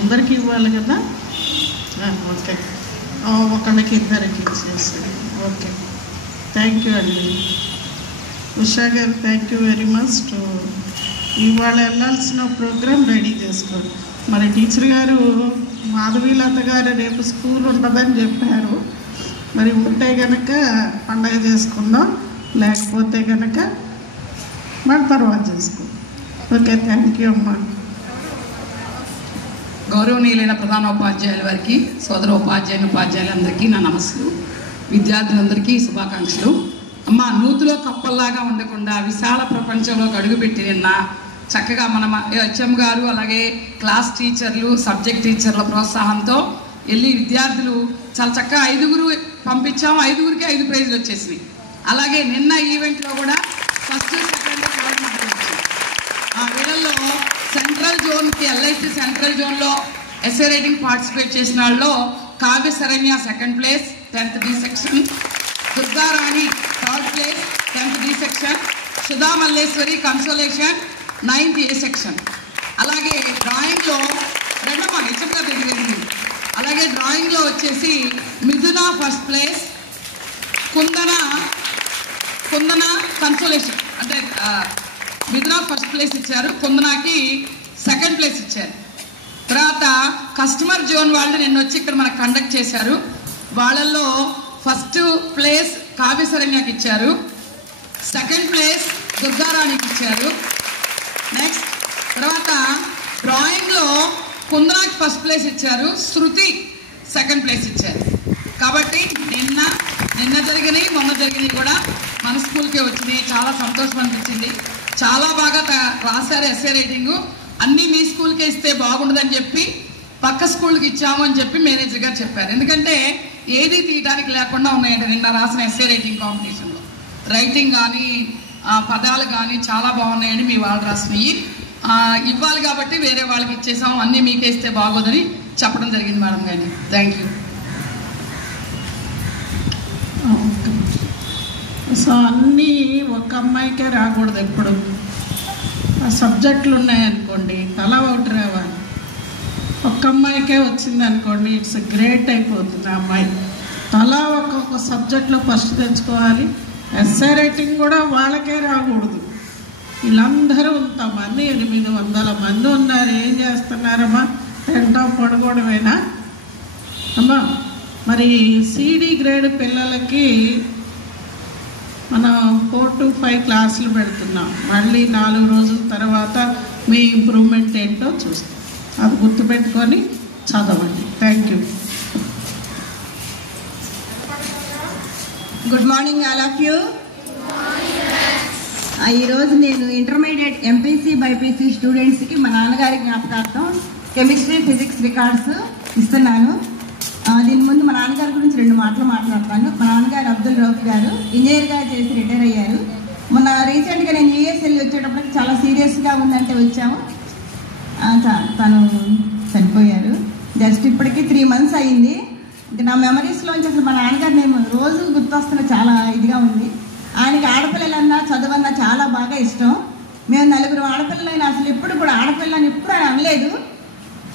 అందరికీ ఇవ్వాలి కదా. ఓకే, ఒకళ్ళకి ఇద్దరికి ఇచ్చేసి. ఓకే, థ్యాంక్ యూ అండి. ఉషా గారు థ్యాంక్ యూ వెరీ మచ్. ఇవాళ వెళ్ళాల్సిన ప్రోగ్రాం రెడీ చేసుకోండి. మరి టీచర్ గారు మాధవీలత గారు రేపు స్కూల్ ఉండదని చెప్పారు. మరి ఉంటే కనుక పండగ చేసుకుందాం, లేకపోతే కనుక మరి తర్వాత చేసుకుందాం. ఓకే, థ్యాంక్ యూ అమ్మా. గౌరవనీయులైన ప్రధానోపాధ్యాయుల వారికి, సోదర ఉపాధ్యాయులందరికీ నా నమస్కారం. విద్యార్థులందరికీ శుభాకాంక్షలు. అమ్మ, నూతులో కప్పల్లాగా ఉండకుండా విశాల ప్రపంచంలోకి అడుగుపెట్టి నిన్న చక్కగా మన హెచ్ఎం గారు అలాగే క్లాస్ టీచర్లు, సబ్జెక్ట్ టీచర్ల ప్రోత్సాహంతో వెళ్ళి విద్యార్థులు చాలా చక్కగా 5గురు పంపించాము. 5గురికి 5 ప్రైజులు వచ్చేసినాయి. అలాగే నిన్న ఈవెంట్లో కూడా ఫస్ట్, సెకండ్, థర్డ్ వచ్చాయి. వీళ్ళల్లో సెంట్రల్ జోన్కి ఎల్ఐసి సెంట్రల్ జోన్లో ఎస్ఏ రైటింగ్ పార్టిసిపేట్ చేసిన వాళ్ళలో Kavya Saranya second place 10th D section, Durgarani third place 10th D section, Sudha Malleswari consolation 9th A section. అలాగే డ్రాయింగ్లో రెండమ్మ నిజంగా తెలియదు. అలాగే డ్రాయింగ్లో వచ్చేసి మిథున ఫస్ట్ ప్లేస్, కుందన కన్సోలేషన్ అంటే మిథున ఫస్ట్ ప్లేస్ ఇచ్చారు, కుందనాకి సెకండ్ ప్లేస్ ఇచ్చారు. తర్వాత కస్టమర్ జోన్ వాళ్ళు నిన్న వచ్చి ఇక్కడ మనకు కండక్ట్ చేశారు. వాళ్ళల్లో ఫస్ట్ ప్లేస్ కావ్య శరణ్యకి ఇచ్చారు, సెకండ్ ప్లేస్ దుర్గారాణికి ఇచ్చారు. నెక్స్ట్ తర్వాత డ్రాయింగ్లో కుందనాకి ఫస్ట్ ప్లేస్ ఇచ్చారు, శృతి సెకండ్ ప్లేస్ ఇచ్చారు. కాబట్టి నిన్న జరిగినాయి, మొన్న జరిగినాయి కూడా మన స్కూల్కే వచ్చినాయి. చాలా సంతోషం అనిపించింది. చాలా బాగా రాశారు ఎస్ఏ రైటింగు. అన్నీ మీ స్కూల్కే ఇస్తే బాగుండదని చెప్పి పక్క స్కూల్కి ఇచ్చాము అని చెప్పి మేనేజర్ గారు చెప్పారు. ఎందుకంటే ఏది తీయడానికి లేకుండా ఉన్నాయండి నిన్న రాసిన ఎస్ఏ రైటింగ్ కాంపిటీషన్లో. రైటింగ్ కానీ పదాలు కానీ చాలా బాగున్నాయండి మీ వాళ్ళు రాసినవి. ఇవ్వాలి కాబట్టి వేరే వాళ్ళకి ఇచ్చేసాము, అన్నీ మీకే ఇస్తే బాగోదని చెప్పడం జరిగింది మేడం గారిని. Thank you. సో అన్నీ ఒక అమ్మాయికే రాకూడదు. ఎప్పుడు సబ్జెక్టులు ఉన్నాయనుకోండి తలా ఒకటి రావాలి. ఒక్క అమ్మాయికే వచ్చింది అనుకోండి ఇట్స్ గ్రేట్ అయిపోతుంది. ఆ అమ్మాయి తలా ఒక్కొక్క సబ్జెక్ట్లో ఫస్ట్ తెచ్చుకోవాలి. ఎస్ఏ రైటింగ్ కూడా వాళ్ళకే రాకూడదు. వీళ్ళందరూ ఇంతమంది 800 మంది ఉన్నారు. ఏం చేస్తున్నారమ్మా? తింటాం పడుకోవడమేనా అమ్మా? మరి సిడి గ్రేడ్ పిల్లలకి మనం 4 to 5 క్లాసులు పెడుతున్నాం. మళ్ళీ 4 రోజుల తర్వాత మీ ఇంప్రూవ్మెంట్ ఏంటో చూస్తాం. అది గుర్తుపెట్టుకొని చదవండి. Thank you. Good morning all of you. ఈరోజు నేను ఇంటర్మీడియట్ ఎంపీసీ బైపీసీ స్టూడెంట్స్కి మా నాన్నగారి జ్ఞాపకార్థం కెమిస్ట్రీ ఫిజిక్స్ రికార్డ్స్ ఇస్తున్నాను. దీని ముందు మా నాన్నగారి గురించి 2 మాటలు మాట్లాడతాను. మా నాన్నగారు అబ్దుల్ రౌఫ్ గారు ఇంజనీర్గా చేసి రిటైర్ అయ్యారు. మొన్న రీసెంట్గా నేను యూఎస్ వెళ్ళి వచ్చేటప్పటికి చాలా సీరియస్గా ఉందంటే వచ్చాము. తను చనిపోయారు. జస్ట్ ఇప్పటికీ 3 months అయింది. ఇంకా నా మెమరీస్లోంచి అసలు మా నాన్నగారు నేను రోజు గుర్తొస్తున్న చాలా ఇదిగా ఉంది. ఆయనకి ఆడపిల్లలన్నా చదువన్నా చాలా బాగా ఇష్టం. మేము 4 ఆడపిల్లలైనా అసలు ఎప్పుడు కూడా ఆడపిల్లని ఎప్పుడు ఆయన అనలేదు.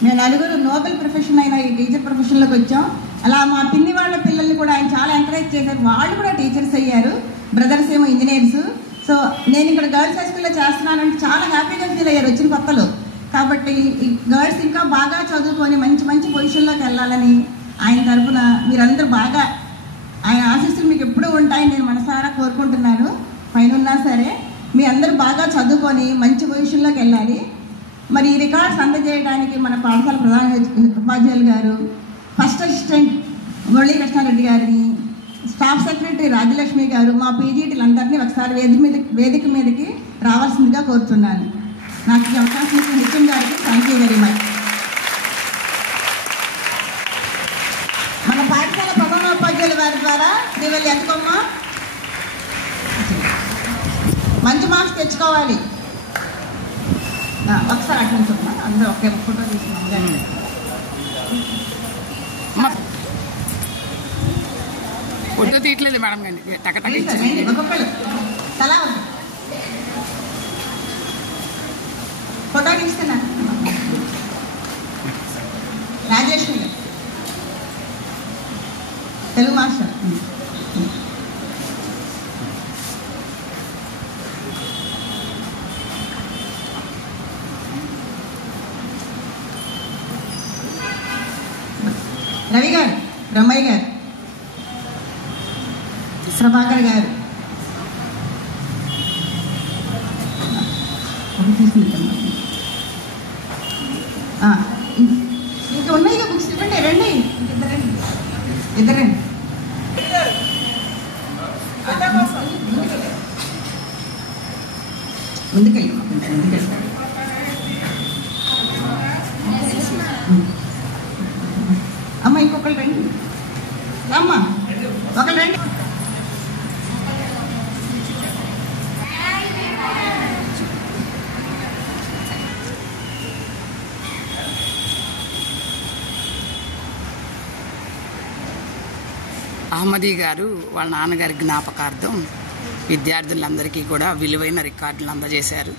మేము 4 నోబెల్ ప్రొఫెషన్ అయిన ఈ టీచర్ ప్రొఫెషన్లోకి వచ్చాం. అలా మా పిన్ని వాళ్ళ పిల్లల్ని కూడా ఆయన చాలా ఎంకరేజ్ చేశారు. వాళ్ళు కూడా టీచర్స్ అయ్యారు. బ్రదర్స్ ఏమో ఇంజనీర్స్. సో నేను ఇక్కడ గర్ల్స్ హై స్కూల్లో చేస్తున్నానంటే చాలా హ్యాపీగా ఫీల్ అయ్యారు వచ్చిన కొత్తలో. కాబట్టి ఈ గర్ల్స్ ఇంకా బాగా చదువుకొని మంచి మంచి పొజిషన్లోకి వెళ్ళాలని ఆయన తరఫున మీరందరూ బాగా ఆయన ఆశీస్సులు మీకు ఎప్పుడూ ఉంటాయని నేను మనసారా కోరుకుంటున్నాను. పైన ఉన్నా సరే మీ అందరూ బాగా చదువుకొని మంచి పొజిషన్లోకి వెళ్ళాలి. మరి ఈ రికార్డ్స్ అందజేయడానికి మన పాఠశాల ప్రధాన ఉపాధ్యాయులు గారు, ఫస్ట్ అసిస్టెంట్ మురళీ కృష్ణారెడ్డి గారిని, స్టాఫ్ సెక్రటరీ రాజలక్ష్మి గారు, మా పీజీటీలందరినీ ఒకసారి వేదిక మీదకి రావాల్సిందిగా కోరుతున్నాను. నాకు ఈ అవకాశం ఇచ్చిన నిత్యం గారికి థ్యాంక్ యూ వెరీ మచ్. మన పాఠశాల ప్రధానోపాధ్యాయుల వారి ద్వారా శ్రీవల్లి ఎందుకమ్మా మంచి మార్క్స్ తెచ్చుకోవాలి. ఒకసారి అటు నుంచి అందరూ ఒకే ఫోటో తీసుకున్నాం. ఫోటో తీయట్లేదు మేడం గారి ఒక్కొక్కరు తలా ఫోటో తీసుకున్నా. రాజలక్ష్మి గారు తెలుగు మాస్టర్. రవి గారు, బ్రహ్మయ్య గారు, ప్రభాకర్ గారు, ఇంకా ఉన్నాయి బుక్స్ ఇవ్వండి. రండి, ఇద్దరండి. ముందుకెళ్ళి అమ్మ, ఇంకొకళ్ళు రండి. అమ్మ ఒకళ్ళు రండి. అహ్మదీ గారు వాళ్ళ నాన్నగారి జ్ఞాపకార్థం విద్యార్థులందరికీ కూడా విలువైన రికార్డులు అందజేశారు.